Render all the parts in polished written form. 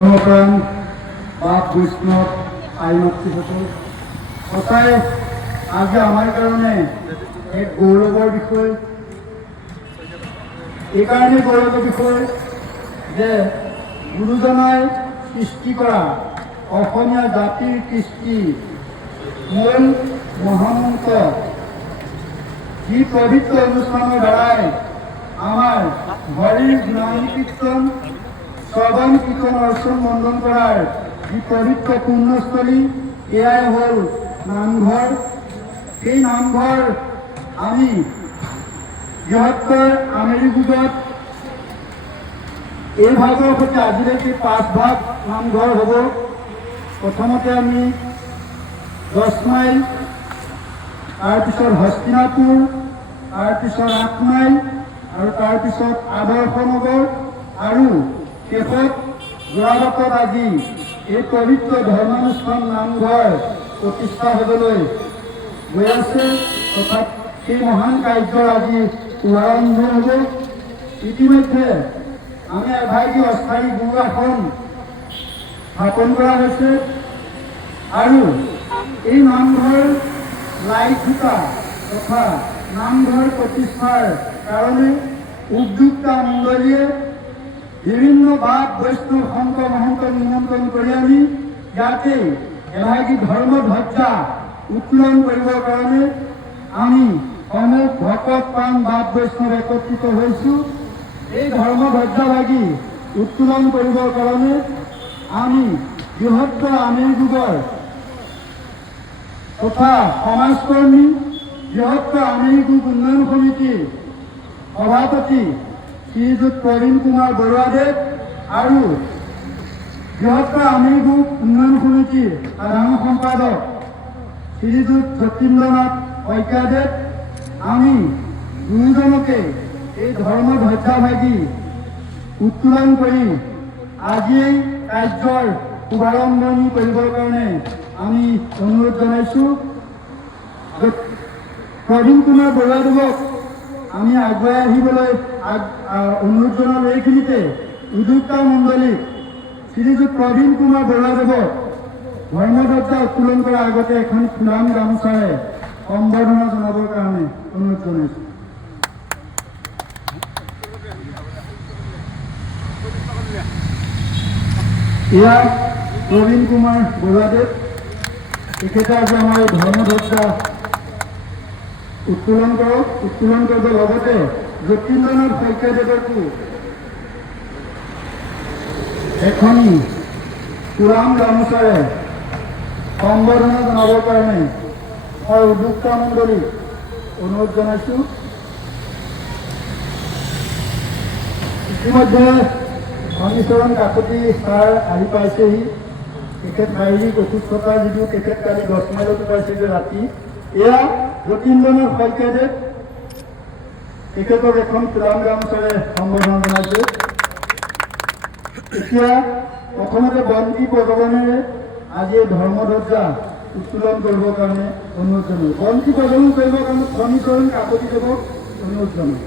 ধৰ্মপ্ৰাণ বাপ বৈষ্ণব আই মাতৃসকল সঁচাই আজি আমাৰ কাৰণে এক গৌৰৱৰ বিষয়। এইকাৰণে গৌৰৱৰ বিষয় যে গুৰুজনাই সৃষ্টি কৰা অসমীয়া জাতিৰ কৃষ্টি মূল মহামন্ত্ৰ যি পবিত্ৰ অনুষ্ঠানৰ দ্বাৰাই আমাৰ হৰিৰ গুণানুকীৰ্তন কীৰ্তন শ্ৰৱণ কীৰ্তন অৰ্চন মণ্ডন কৰাৰ যি পবিত্ৰ পুণ্যস্থলী এয়াই হ'ল নামঘৰ। এই নামঘৰ আমি বৃহত্তৰ আমেৰিগুজত এই ভাগৰ সৈতে আজিলৈকে 5 ভাগ নামঘৰ হ'ব। প্ৰথমতে আমি 10 মাইল, তাৰপিছত হস্তিনাপুৰ, তাৰপিছত 8 মাইল আৰু তাৰপিছত আদৰ্শ নগৰ আৰু শেষত যোৰাবাটত আজি এই পবিত্ৰ ধৰ্মানুষ্ঠান নামঘৰ প্ৰতিষ্ঠা হ'বলৈ গৈ আছে। অৰ্থাৎ সেই মহান কাৰ্যৰ আজি শুভাৰম্ভ হ'ব। ইতিমধ্যে আমি এভাগী অস্থায়ী গুৰু আসন স্থাপন কৰা হৈছে আৰু এই নামঘৰ লাইট দুটা তথা নামঘৰ প্ৰতিষ্ঠাৰ কাৰণে উদ্যোক্তা মণ্ডলীয়ে বিভিন্ন বাপ বৈষ্ণৱ সন্ত মহন্তক নিমন্ত্ৰণ কৰি আনি ইয়াতে এভাগী ধৰ্মধ্বজা উত্তোলন কৰিবৰ কাৰণে আমি সমূহ ভকত প্ৰাণ বাপ বৈষ্ণৱ একত্ৰিত হৈছোঁ। এই ধৰ্মধ্বজাভাগী উত্তোলন কৰিবৰ কাৰণে আমি বৃহত্তৰ আমেৰিগুজৰ তথা সমাজকৰ্মী বৃহত্তৰ আমেৰিগুজ উন্নয়ন সমিতিৰ সভাপতি শ্ৰীযুত প্ৰবীণ কুমাৰ বৰুৱাদেৱ আৰু বৃহত্তৰ আমেৰিগুজ উন্নয়ন সমিতিৰ সাধাৰণ সম্পাদক শ্ৰীযুত যতীন্দ্ৰনাথ শইকীয়াদেৱ আমি দুয়োজনকে এই ধৰ্মধ্বজাভাগী উত্তোলন কৰি আজিয়েই কাৰ্যৰ শুভাৰম্ভণি কৰিবৰ কাৰণে আমি অনুৰোধ জনাইছোঁ। প্ৰবীণ কুমাৰ বৰুৱাদেৱক আমি আগুৱাই আহিবলৈ অনুৰোধ জনালোঁ। এইখিনিতে উদ্যোক্তা মণ্ডলীক শ্ৰীযুত প্ৰবীণ কুমাৰ বৰুৱাদেৱক ধৰ্মধ্বজা উত্তোলন কৰাৰ আগতে এখন ফুলাম গামোচাৰে সম্বৰ্ধনা জনাবৰ কাৰণে অনুৰোধ জনাইছোঁ। এয়া প্ৰবীণ কুমাৰ বৰুৱাদেৱ, তেখেতে আজি আমাৰ এই ধৰ্মধ্বজা উত্তোলন কৰক। উত্তোলন কৰিবৰ লগতে যতীন্দ্ৰনাথ শইকীয়াদেৱকো এখনি ফুলাম গামোচাৰে সম্বৰ্ধনা জনাবৰ কাৰণে মই উদ্যোক্তা মণ্ডলীক অনুৰোধ জনাইছোঁ। ইতিমধ্যে ভনীচৰণ কাকতি ছাৰ আহি পাইছেহি। তেখেত শাৰীৰিক অসুস্থতাৰ যদিও তেখেত কালি 10 মাইলতো পাইছেগৈ ৰাতি। এয়া যতীন্দ্ৰনাথ শইকীয়াদেৱ, তেখেতক এখন ফুলাম গামোচাৰে সম্বৰ্ধনা জনাইছে। এতিয়া প্ৰথমতে বন্তি প্ৰজ্বলনেৰে আজি এই ধৰ্মধ্বজা উত্তোলন কৰিবৰ কাৰণে অনুৰোধ জনাওঁ। বন্তি প্ৰজ্বলন কৰিবৰ কাৰণে ভনীচৰণ কাকতি দেৱক অনুৰোধ জনাওঁ।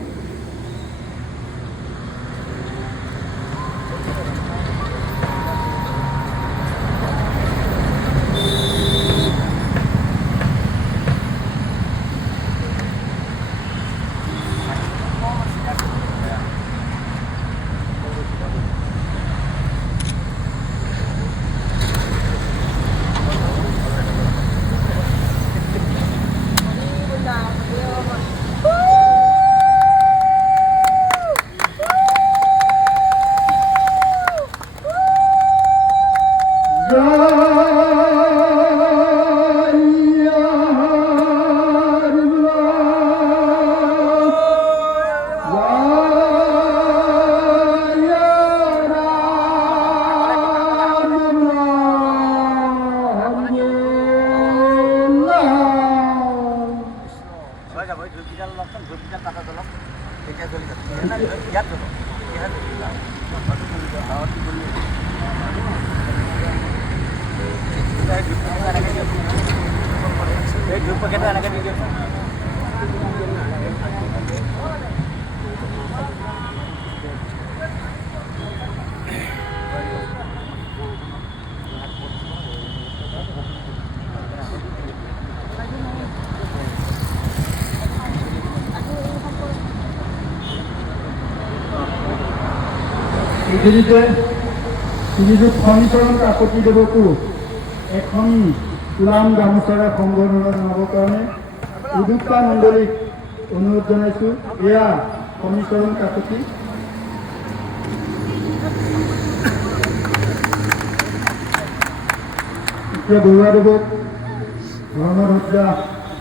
এইখিনিতে শ্ৰীযুত ফণীচৰণ কাকতিদেৱকো এখন তুলাম গামোচাৰে সম্বৰ্ধনা জনাবৰ কাৰণে উদ্যোক্তা মণ্ডলীক অনুৰোধ জনাইছোঁ। এয়া ফণীচৰণ কাকতি। এতিয়া বৰুৱাদেৱক ধৰ্মধ্বজা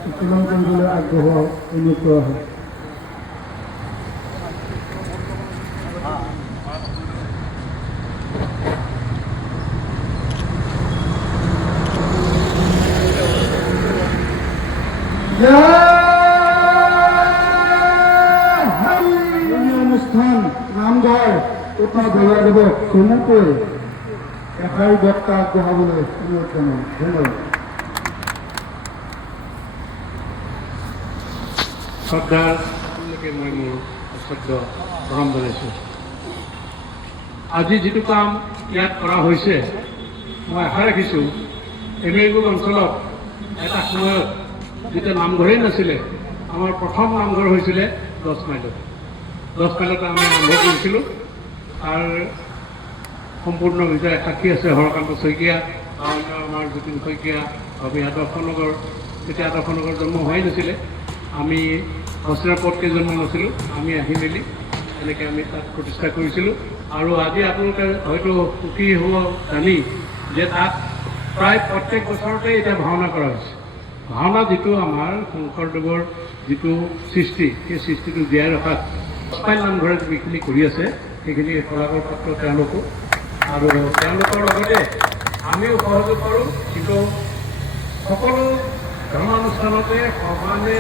উত্তোলন কৰিবলৈ আগবঢ়োৱা অনুৰোধ কৰা হয়। অনুষ্ঠান নামঘৰ তথা বৰুৱাদেৱক চমুকৈ এষাৰি বক্তা আগবঢ়াবলৈ অনুৰোধ জনাওঁ। ধন্যবাদ। শ্ৰদ্ধাৰ সকলোকে মই মোৰ শ্ৰদ্ধ প্ৰণাম জনাইছোঁ। আজি যিটো কাম ইয়াত কৰা হৈছে, মই আশা ৰাখিছোঁ এমেৰিগোল অঞ্চলত এটা সময়ত যেতিয়া নামঘৰেই নাছিলে, আমাৰ প্ৰথম নামঘৰ হৈছিলে 10 মাইলত। 10 মাইলতে আমি আৰম্ভ কৰিছিলোঁ। তাৰ সম্পূৰ্ণ ভিতৰত সাক্ষী আছে হৰকান্ত শইকীয়া, আমাৰ জ্যোতিন শইকীয়া, আমি আদৰ্শনগৰ। তেতিয়া আদৰ্শনগৰ জন্ম হোৱাই নাছিলে। আমি হস্তিনাপুৰত কেইজনমান আছিলোঁ। আমি আহি মেলি এনেকৈ আমি তাত প্ৰতিষ্ঠা কৰিছিলোঁ। আৰু আজি আপোনালোকে হয়তো সুখী হ'ব জানি যে তাত প্ৰায় প্ৰত্যেক বছৰতে এতিয়া ভাওনা কৰা হৈছে। ভাওনা যিটো আমাৰ শংকৰদেৱৰ যিটো সৃষ্টি, সেই সৃষ্টিটো জীয়াই ৰখাত পাইল নামঘৰে যিখিনি কৰি আছে সেইখিনি শলাগৰ পাত্ৰ তেওঁলোকো। আৰু তেওঁলোকৰ লগতে আমিও সহযোগ কৰোঁ। কিন্তু সকলো ধৰ্মানুষ্ঠানতে সমানে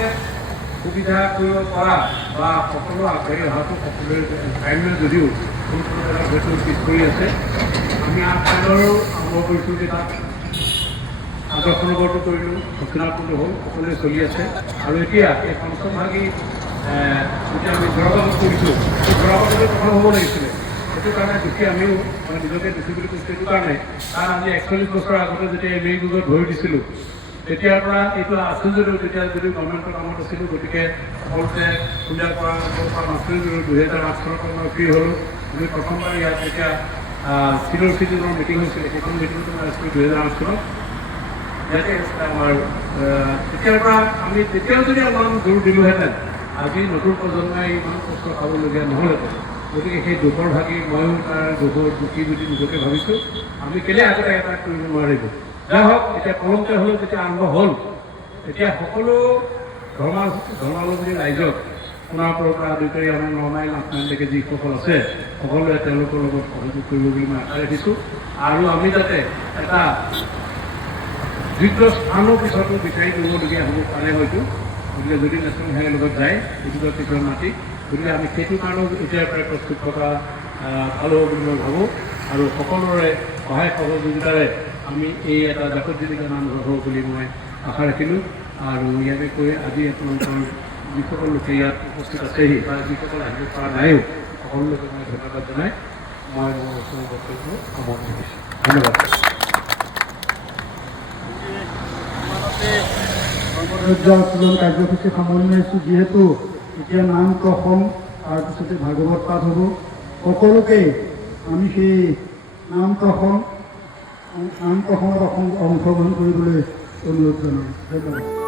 সুবিধা কৰিব পৰা বা সকলো আগবাঢ়ি অহাটো সকলোৰে গ্ৰাম্য যদিও হয়তো পিছ পৰি আছে। আমি আগফালৰো আৰম্ভ কৰিছোঁ যে তাত আদৰ্শনগৰটো কৰিলোঁ, হস্তিনাপুৰটো হ'ল, সকলোৱে চলি আছে। আৰু এতিয়া এই পঞ্চমভাগী যেতিয়া আমি যোৰাবাটত কৰিছোঁ, সেই যোৰাবাটতে প্ৰথম হ'ব লাগিছিলে। সেইটো কাৰণে দুখী আমিও মানে নিজকে দুখী বুলি কৈছোঁ। সেইটো কাৰণে কাৰণ আমি 41 বছৰ আগতে যেতিয়া এমেৰিগোলত ভৰি দিছিলোঁ, তেতিয়াৰ পৰা এইটো আছিল যদিও তেতিয়া যদি গভৰ্ণমেণ্টৰ কামত আছিলোঁ, গতিকে সকলোতে পূজা কৰা নাছিলোঁ যদিও 2008 চনৰ পৰা মই ফ্ৰী হ'লোঁ। আমি প্ৰথমবাৰ ইয়াত যেতিয়া চিনিয়ৰ চিটিজেনৰ মিটিং হৈছিলে, সেইখন মিটিংটো মই আছিলোঁ 2008 চনত। ইয়াতে আমাৰ তেতিয়াৰ পৰা আমি তেতিয়াও যদি অলপমান জোৰ দিলোঁহেঁতেন, আজি নতুন প্ৰজন্মই ইমান কষ্ট খাবলগীয়া নহ'লহেঁতেন। গতিকে সেই দুখৰ ভাগি ময়ো তাৰ দুখী বুলি নিজকে ভাবিছোঁ। আমি কেলৈ আগতে এটা কৰিব নোৱাৰিলোঁ। যাই হওক, এতিয়া পৰম্পৰা হ'লেও যেতিয়া আৰম্ভ হ'ল, এতিয়া সকলো ধৰ্মাৱলম্বী ৰাইজক সোণাপুৰৰ পৰা আদি কৰি আমাৰ 9 মাইল 8 মাইললৈকে যিসকল আছে সকলোৱে তেওঁলোকৰ লগত সহযোগ কৰিব বুলি মই আশা ৰাখিছোঁ। আৰু আমি যাতে এটা যোগ্য স্থানৰ পিছতো বিচাৰি কৰিবলগীয়া হ'ব পাৰে হয়তো। গতিকে যদি নেশ্যনেল হাইৱেৰ লগত যায় সেইটো কিছুমান মাটি, গতিকে আমি সেইটো কাৰণেও এতিয়াৰ পৰাই প্ৰস্তুত থকা ভাল হ'ব বুলি মই ভাবোঁ। আৰু সকলোৰে সহায় সহযোগিতাৰে আমি এই এটা জাকত জিলিকা নামঘৰ হ'ব বুলি মই আশা ৰাখিলোঁ। আৰু ইয়াকে কৈ আজি আপোনালোকৰ যিসকল লোকে ইয়াত উপস্থিত আছেহি বা যিসকল আহিব পৰা নাইও, সকলো লোকে মই ধন্যবাদ জনাই মই মোৰ বক্তব্য সামৰণি মাৰিছোঁ। ধন্যবাদ। ধৰ্মধ্বজা উত্তোলন কাৰ্যসূচী সামৰণি মাৰিছোঁ। যিহেতু এতিয়া নাম প্ৰসংগ তাৰপিছতে ভাগৱত পাঠ হ'ব, সকলোকে আমি সেই নাম প্ৰসংগত অংশগ্ৰহণ কৰিবলৈ অনুৰোধ জনাওঁ। ধন্যবাদ।